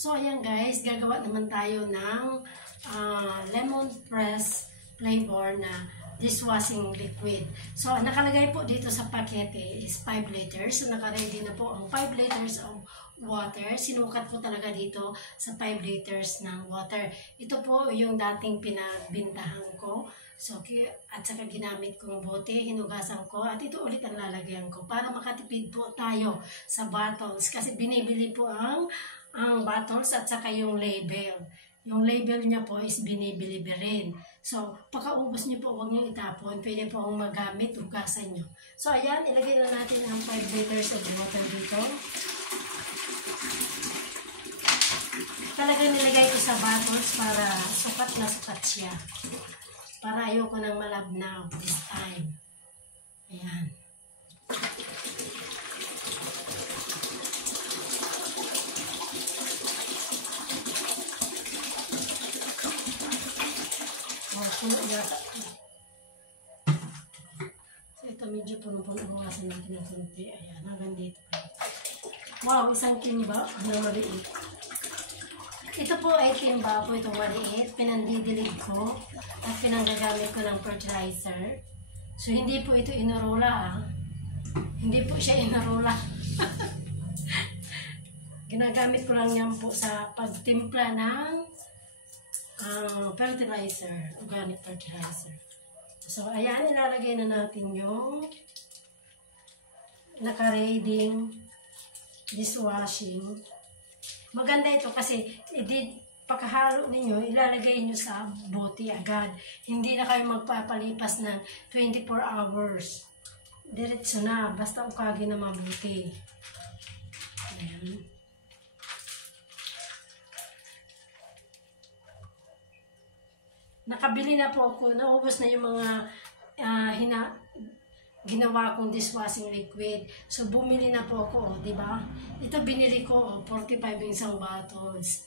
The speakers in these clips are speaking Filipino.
So, ayan guys, gagawa naman tayo ng lemon press flavor na dishwashing liquid. So, nakalagay po dito sa pakete is 5 liters. So, nakaready na po ang 5 liters of water. Sinukat po talaga dito sa 5 liters ng water. Ito po yung dating pinagbintahan ko. So, at saka ginamit kong bote, hinugasan ko, at ito ulit ang lalagyan ko para makatipid po tayo sa bottles. Kasi binibili po ang bottles at saka yung label. Yung label niya po is binibili rin. So, pagkaubos niyo po, huwag niyo itapon. Pwede po akong magamit, hugasan niyo. So, ayan, ilagay na natin ang 5 liters of water dito. Talaga nilagay ko sa bottles para sukat na sukat siya. Para ayoko nang malabnaw this time. Ayan. Puno yata. So, ito medyo puno-puno. Umasan natin ng konti. Ayan, hanggang dito. Wow, isang timba na maliit. Ito po ay timba po itong maliit. Pinandidilig ko at pinanggagamit ko ng fertilizer. So, hindi po ito inarola. Hindi po siya inarola. Ginagamit ko lang yan po sa pagtimpla ng fertilizer, organic fertilizer. So, ayan, ilalagay na natin yung naka-reading dishwashing. Maganda ito kasi pagkahalo ninyo, ilalagay nyo sa bote agad. Hindi na kayo magpapalipas ng 24 hours. Diretso na, basta ukagi na mabuti. Ayan. Nakabili na po ako, naubos na yung mga ginawa kong dishwashing liquid. So, bumili na po ako, di ba? Ito binili ko, 45 yung isang bottles.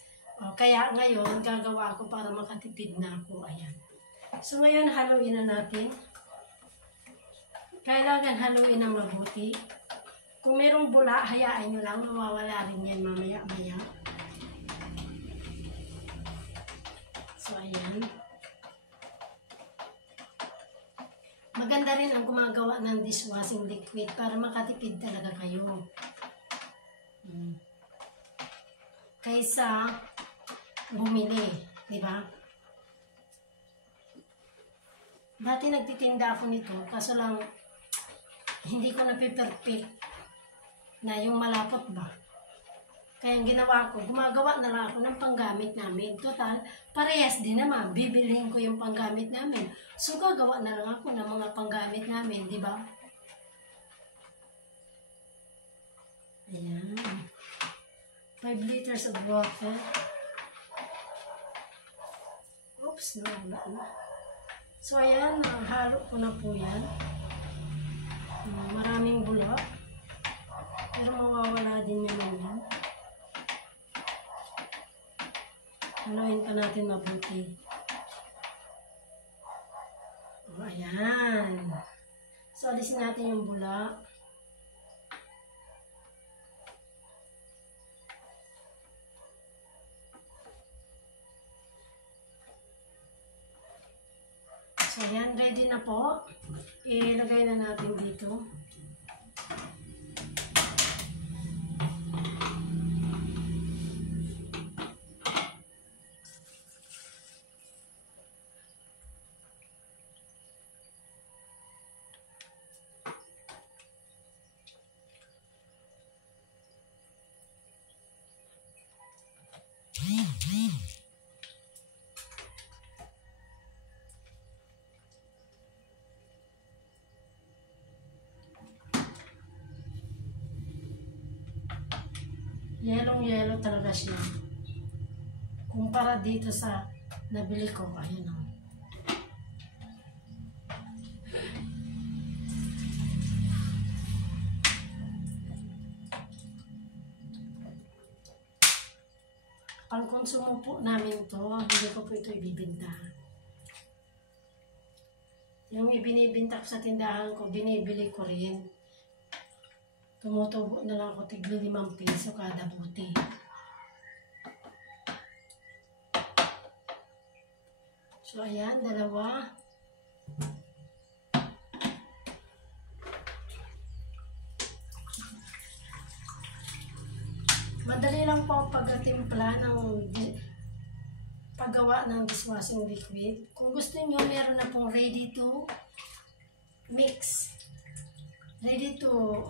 Kaya ngayon, gagawa ako para makatipid na ako. Ayan. So, ngayon, haluin na natin. Kailangan haluin ng mabuti. Kung merong bula, hayaan nyo lang. Mawawala rin yan mamaya-maya. So, ayan. Maganda rin ang gumagawa ng dishwashing liquid para makatipid talaga kayo. Kaysa bumili, di ba? Dati nagtitinda ako nito, kaso lang hindi ko napiperfect na yung malapot ba. Kaya ang ginawa ko, gumagawa na lang ako ng panggamit namin. Total, parehas din naman. Bibilihin ko yung panggamit namin. So, gagawa na lang ako ng mga panggamit namin, di ba? Ayan. 5 liters of water. Oops, nawala na. So, ayan, halo ko na po yan. Maraming bulak. Pero mawawala din naman yan. Haluin pa natin mabuti. O, ayan. So, alisin natin yung bula. So, ayan. Ready na po. Ilagay na natin dito. Yellow talaga siya. Kumpara dito sa nabili ko, ayun o. Pang-konsumo po namin to, hindi ko po ito ibibinta. Yung ibinibinta ko sa tindahan ko, binibili ko rin. Tumutubo na lang ako tigli 5 piso kada buti. So, ayan, dalawa. Madali lang po pagtimpla ng paggawa ng dishwashing liquid. Kung gusto niyo, meron na pong ready to mix. Ready to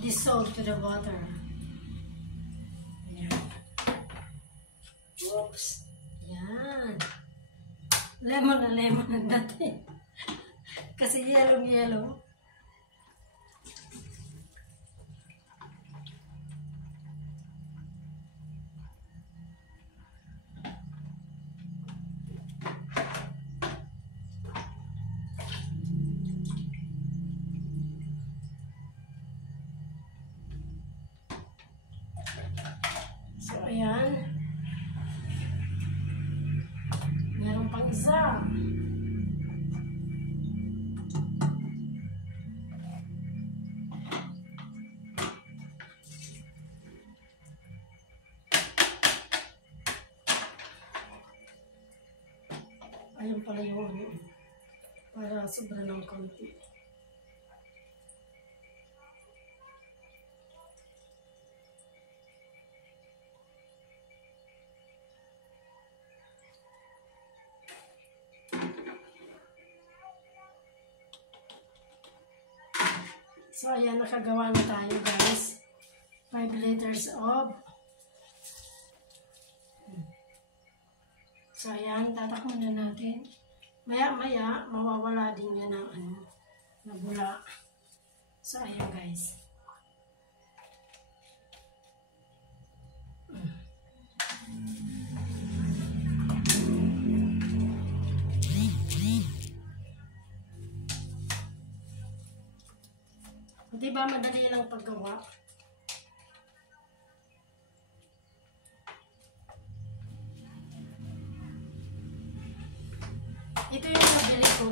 dissolve to the water. Ayan. Oops. Ayan. Lemon na lemon ang dati. Kasi yellow. So, ayan. Meron pang isa. Ayan pala yung para sobra ng konti. So, ayan, nakagawa na tayo, guys. 5 liters of. So, ayan, tatakbo na natin. Maya-maya, mawawala din yan ng nabula. So, ayan, guys. Diba, madali lang paggawa. Ito yung nabili ko.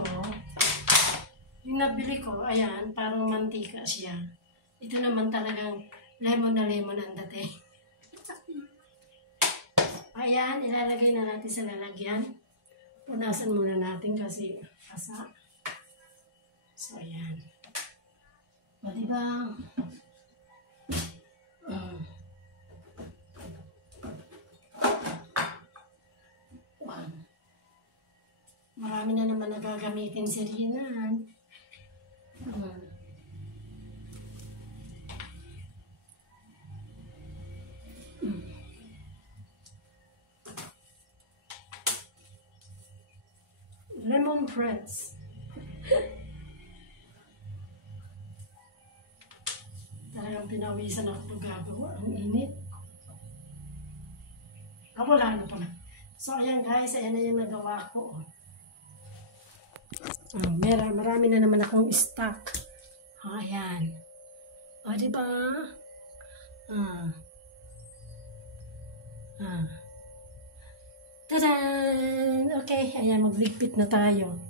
Yung nabili ko, ayan, parang mantika siya. Ito naman talagang lemon na lemon ang dating. Ayan, ilalagay na natin sa lalagyan. Punasan muna natin kasi asa. So, ayan. O, diba? Marami na naman nagagamitin si Rinan. Lemon press. Talagang pinawisan ako pag-gagawa. Ang init. Ako lalo pa na. So, ayan guys. Ayan na yung nagawa ko. Marami na naman akong stock. Ayan. O, diba? Tadaan! Okay, ayan, magligpit na tayo.